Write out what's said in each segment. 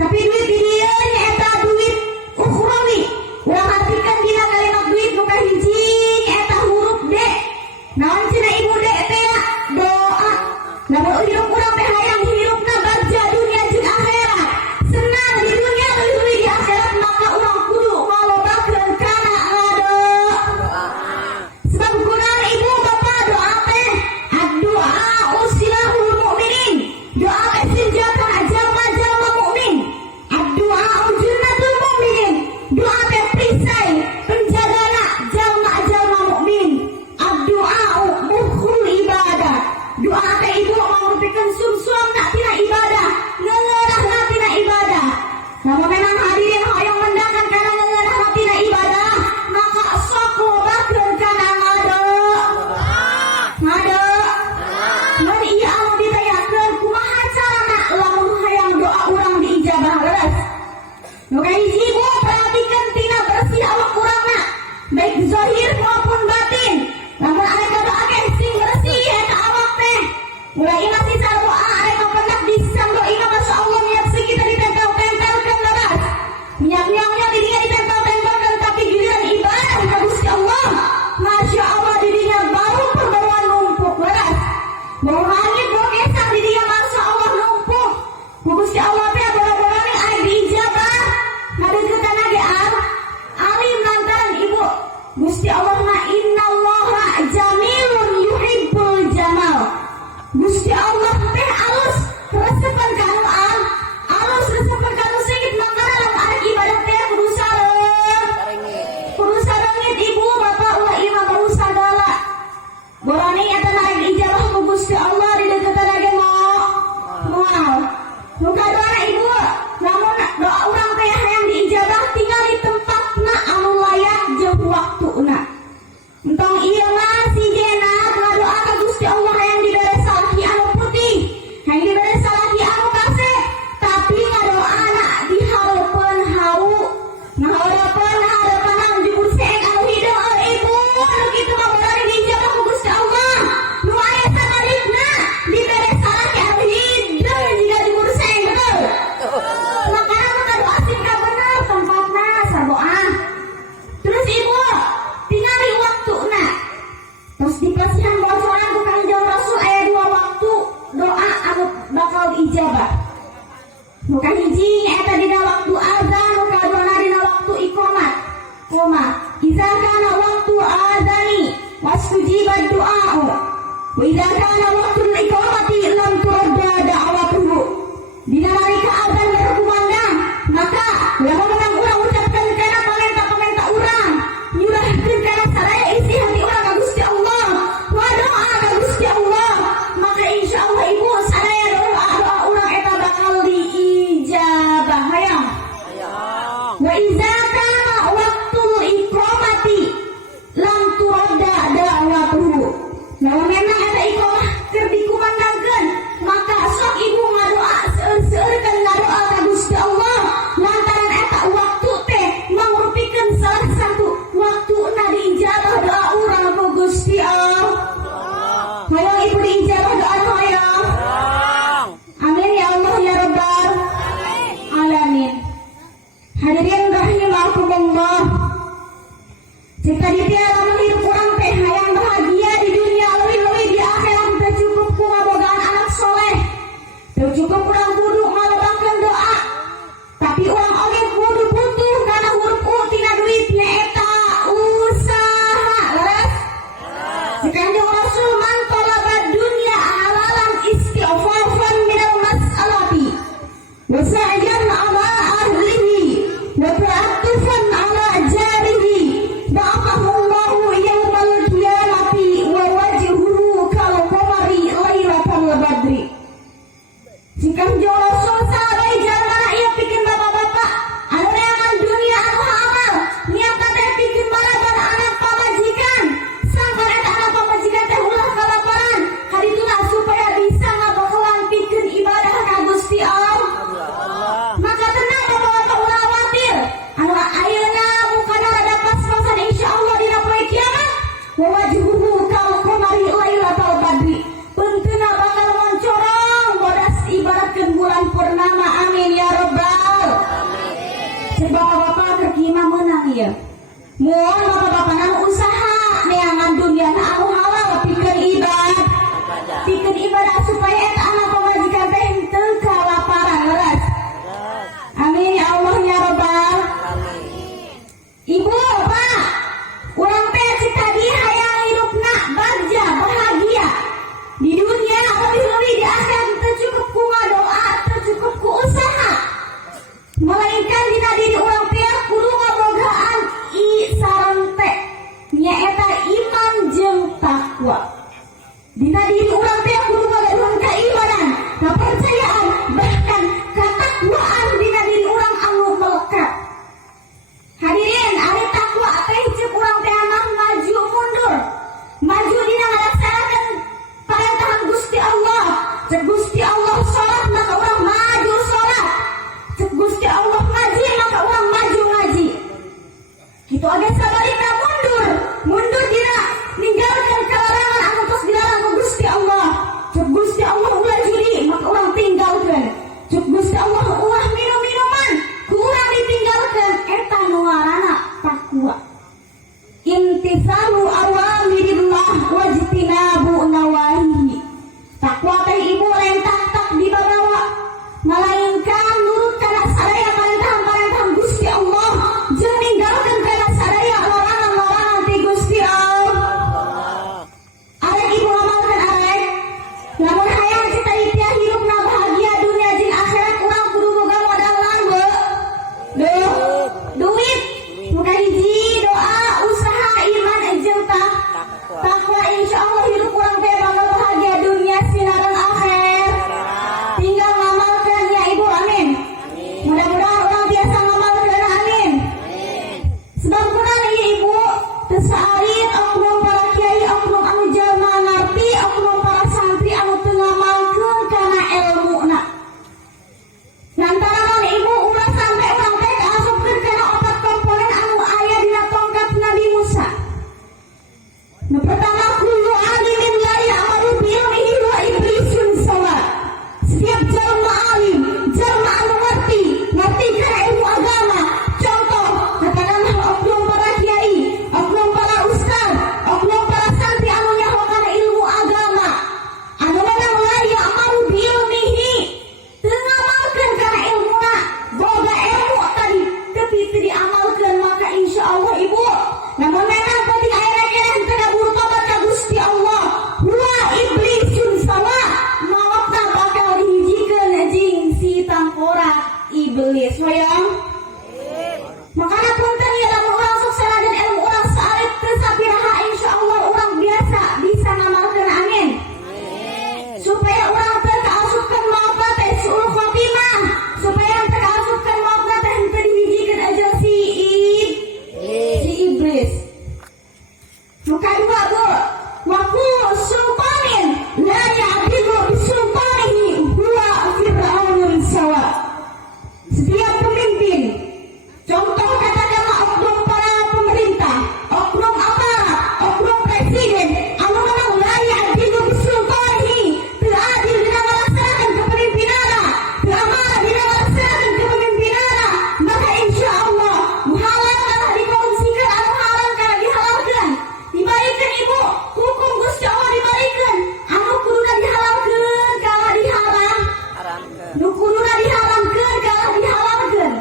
Tapi duit di dieu nyaeta duit ukhrawi. Urang artikeun dina kalimat duit nu kahiji nyaeta huruf D. Naon cenah ibu D teh ya? Doa. Lamun hirup urang teh hayang hirupna bagja dunia jeung akhirat. Senang di dunia leuwih di akhirat maka urang kudu ngalobakeun kana ngadoa. Sebab kunaon ibu bapak doa teh ad-du'a usilahul mu'minin. Doa teh senjata jalma-jalma mukmin. Ad-du'a junnatul mu'minin. Doa teh perisai penjagana jalma-jalma mukmin. Ad-du'a mukhul ibadah. Doa teh ibu mangrumpikeun sumsuamna tina ibadah, ngeungeurahna tina ibadah. Namun memang hadirin hoyong mendakan kana ngeungeurahna tina ibadah, maka sok lobakeun kana ngadoa. Mun ieu anu ditanyakeun kumaha carana lamun hayang doa urang diijabah leres. Nu kahiji ibu perhatikeun tina bersih awak urangna, baik zahir maupun batin. Lamun arek doa ge sing bersih eta awak teh. Mulai masih doa arek pendak disanggo ina masyaallah niat sing kita ditempel-tempelkeun leres. Minyak-minyaknya dirinya ditempel-tempelkeun tapi giliran ibadah ka Gusti Allah. Masya Allah dirinya baru perbaruan numpuk leres. Bau langit bau gesak dirinya masya Allah numpuk. Ku Gusti Allah teh boro-borone arek diijabah. Ngadeukeutana ge alim lantaran ibu. Gusti Allah na innallaha jamilun yuhibbul jamal. Gusti Allah teh alus resepan kanu alus resepan kanu singit makana lamun arek ibadah teh kudu sareng. Kudu sarengit ibu bapak ulah imam kudu sagala. Borani eta arek ijabah ku Gusti Allah di deukeutana ge moal. Nu kaduana ibu, lamun doa urang teh hayang diijabah tinggal di tempatna anu layak jeung waktuna. Entong ieu mah si jena ngadoa ka Gusti Allah hayang dibere salki anu cek Gusti Allah sholat maka orang maju sholat, cek Gusti Allah ngaji maka orang maju ngaji. Gitu aja sabarina mundur dina ninggalkan kelarangan anu tos dilarang ku Gusti Allah. Cek Gusti Allah ulah judi maka orang tinggalkan, cek Gusti Allah ulah minum-minuman ku urang ditinggalkan. Eta nu ngaranna takwa. Imtithalu awamirillah wajtinabu nawahihi. Takwa teh ibu lain tak dibawa, melainkan nurut kana sadaya parentahan Gusti Allah jeung ninggalkeun kana sadaya larangan-larangan ti Gusti Allah. Arek ibu ngamalkeun arek. Lamun hayang cita ieu hidupna bahagia dunia jeung akhirat urang kudu boga modal lambe. Duit. Muka hiji doa, usaha, iman, jeung takwa. Insyaallah hidup urang teh bakal bahagia dunia sinareung akhir. Tinggal ngamalkeun ya ibu, amin. Mudah-mudahan urang biasa ngamalkeun, amin. Sebab kunaon ieu ibu teu saarit oknum para kiai, oknum anu jalma ngarti, oknum para santri anu teu ngamalkeun kana ilmuna. Lantaran ibu ulah sampai urang teh kaasupkeun kana opat komponen anu aya dina tongkat Nabi Musa. Nu pertama kullu alimin la ya'malu bi ilmihi wa iblisun sawa. Setiap jalma alim, jalma anu ngerti kana ilmu agama. Contoh, katakanlah oknum para kiai, oknum para ustaz, oknum para santri anu nyaho kana ilmu agama. Anu menang la ya'malu bi ilmihi, teu ngamalkeun kana ilmuna, boga ilmu tadi tapi teu diamalkeun maka insyaallah ibu namun memang penting aya keneh teu kabur tobat ka Gusti Allah. Wa iblisun sama maotna bakal dihijikeun jeung si tangkorak iblis hoyong. Makana punten ya lamun urang sok sanajan ilmu urang saarit teu sapiraha insyaallah urang biasa bisa ngamalkeun, amin. Supaya urang teu kaasupkeun maotna teh suul khotimah, supaya teu kaasupkeun maotna teh teu dihijikeun aja si iblis. Muka dua bu, waku sultanin la ya'dilu bisultanihi huwa fir'aunun sawa. Setiap pemimpin, contoh katakanlah oknum para pemerintah, oknum aparat, oknum presiden, anu memang la ya'dilu bisultanihi, teu adil dina ngalaksanakeun kepemimpinanna, teu amanah dina ngalaksanakeun kepemimpinanna, maka insyaallah muhalang kana dikorupsikeun, anu haram kana dihalalkeun. Dibarikeun ibu, hukum Gusti Allah dibarikeun, anu kuduna dihalalkeun kana diharam, nu kuduna diharamkeun kana dihalalkeun.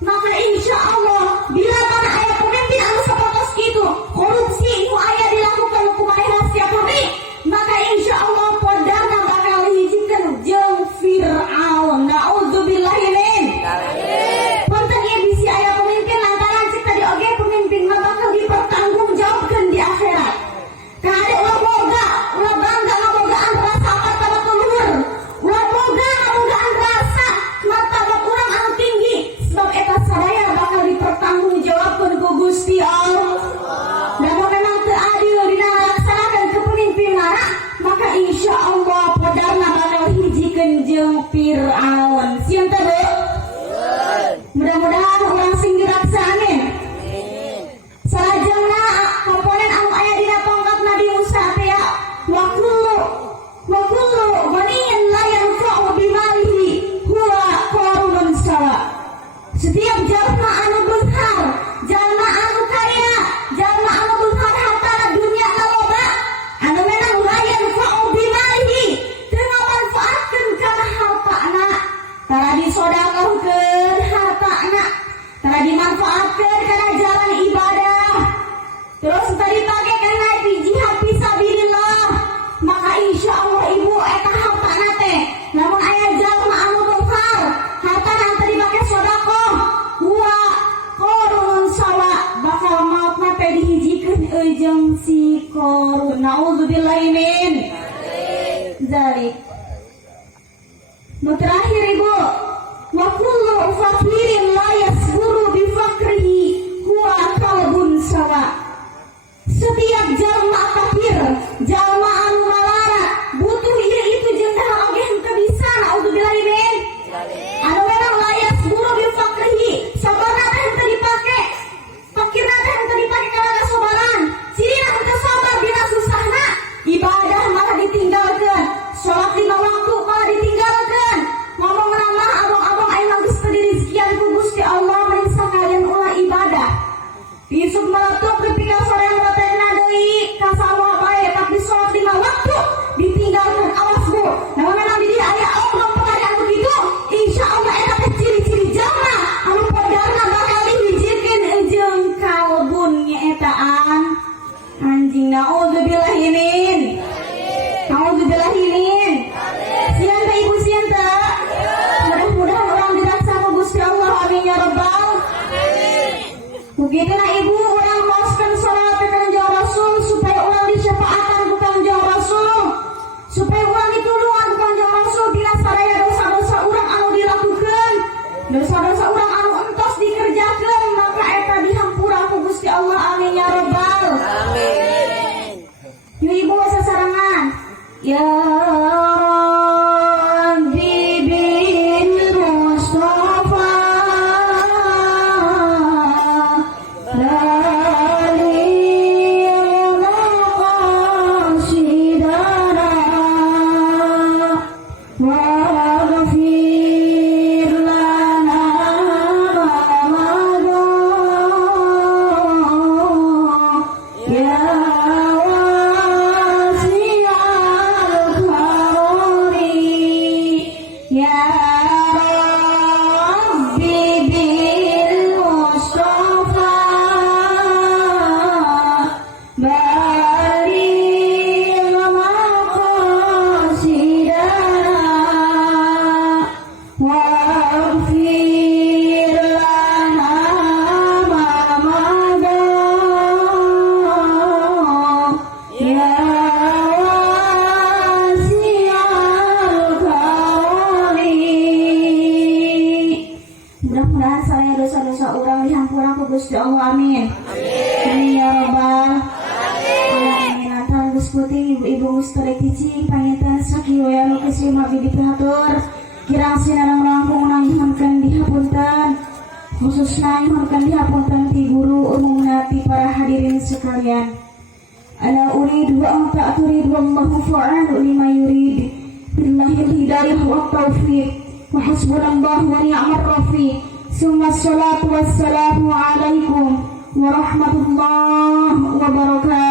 Maka insyaallah bila mana aya pemimpin anu sapotos kitu, korupsi nu aya dilakukan ku manehna setiap hari, maka insyaallah podarna bakal dihijikeun jeung Fir'aun. Nauzubillahi min. Punten ieu bisi aya pemimpin lantaran cik tadi oge pemimpin mah bakal dipertanggungjawabkeun di akhirat. Kade ulah boga, ulah bangga ngabogaan rasa martabat luhur, ulah boga ngabogaan rasa martabat urang anu tinggi, sebab eta sadaya bakal dipertanggungjawabkeun ku Gusti Allah. Namun memang teu adil dina ngalaksanakeun kepemimpinanna, maka insyaallah podarna bakal hijikeun jeung Fir'aun. Sieun teh Bu? Mudah-mudahan urang sing diraksa, amin. Salajengna komponen anu aya dina tongkat Nabi Musa teh ya wa kullu ghaniyin la yanfa'u bimalihi huwa qarunun sawa. Setiap jalma anu beunghar, jalma anu kaya, jalma anu beunghar hartana dunia loba, anu menang la yanfa'u bimalihi, teu ngamanfaatkeun kana hartana, tara disodakohkeun hartana, tara dimanfaatkeun kana jalan ibadah, terus tadi dipake kana jihad fisabilillah, maka insyaallah ibu eta hartana teh namun aya jalma anu beunghar hartana teu dipake sedekah huwa qarunun sawa, bakal mautna teh dihijikeun jeung si Qarun. Nauzubillahi min zalik. Nu terakhir ibu, wa kullu fakirin la yasburu bi fakrihi huwa qalbun sawa. Setiap jalma fakir, jalma anu malarat, butuh ieu itu jeung tah oge Dosa-dosa urang anu entos dikerjakeun maka eta dihampura ku Gusti Allah. Amin ya rabbal Amin. Yuk ibu sasarangan. Ya Rabbi bil Mustafa baligh maqasidana waghfir lana ma madha ya Ya Rabbi bil Mustafa baligh maqasidana waghfir lana ma madha ya mudah-mudahan saya dosa-dosa orang dihampura ku Gusti Allah. Amin. Amin ya rabbal alamin. Atal geus putih ibu-ibu mustarek hiji panginten sakieu anu kesih abdi dipihatur kirang sinareng langkung nangihunkeun dihapunten khususna nyuhunkeun dihapunten ti guru umumna ti para hadirin sekalian. Ana uridu wa anta turidu wallahu fa'alu lima yurid billahil hidayah wa taufiq wa hasbunallahu wa ni'mal rafiq. Summa salatu wassalamu alaikum warahmatullahi wabarakatuh.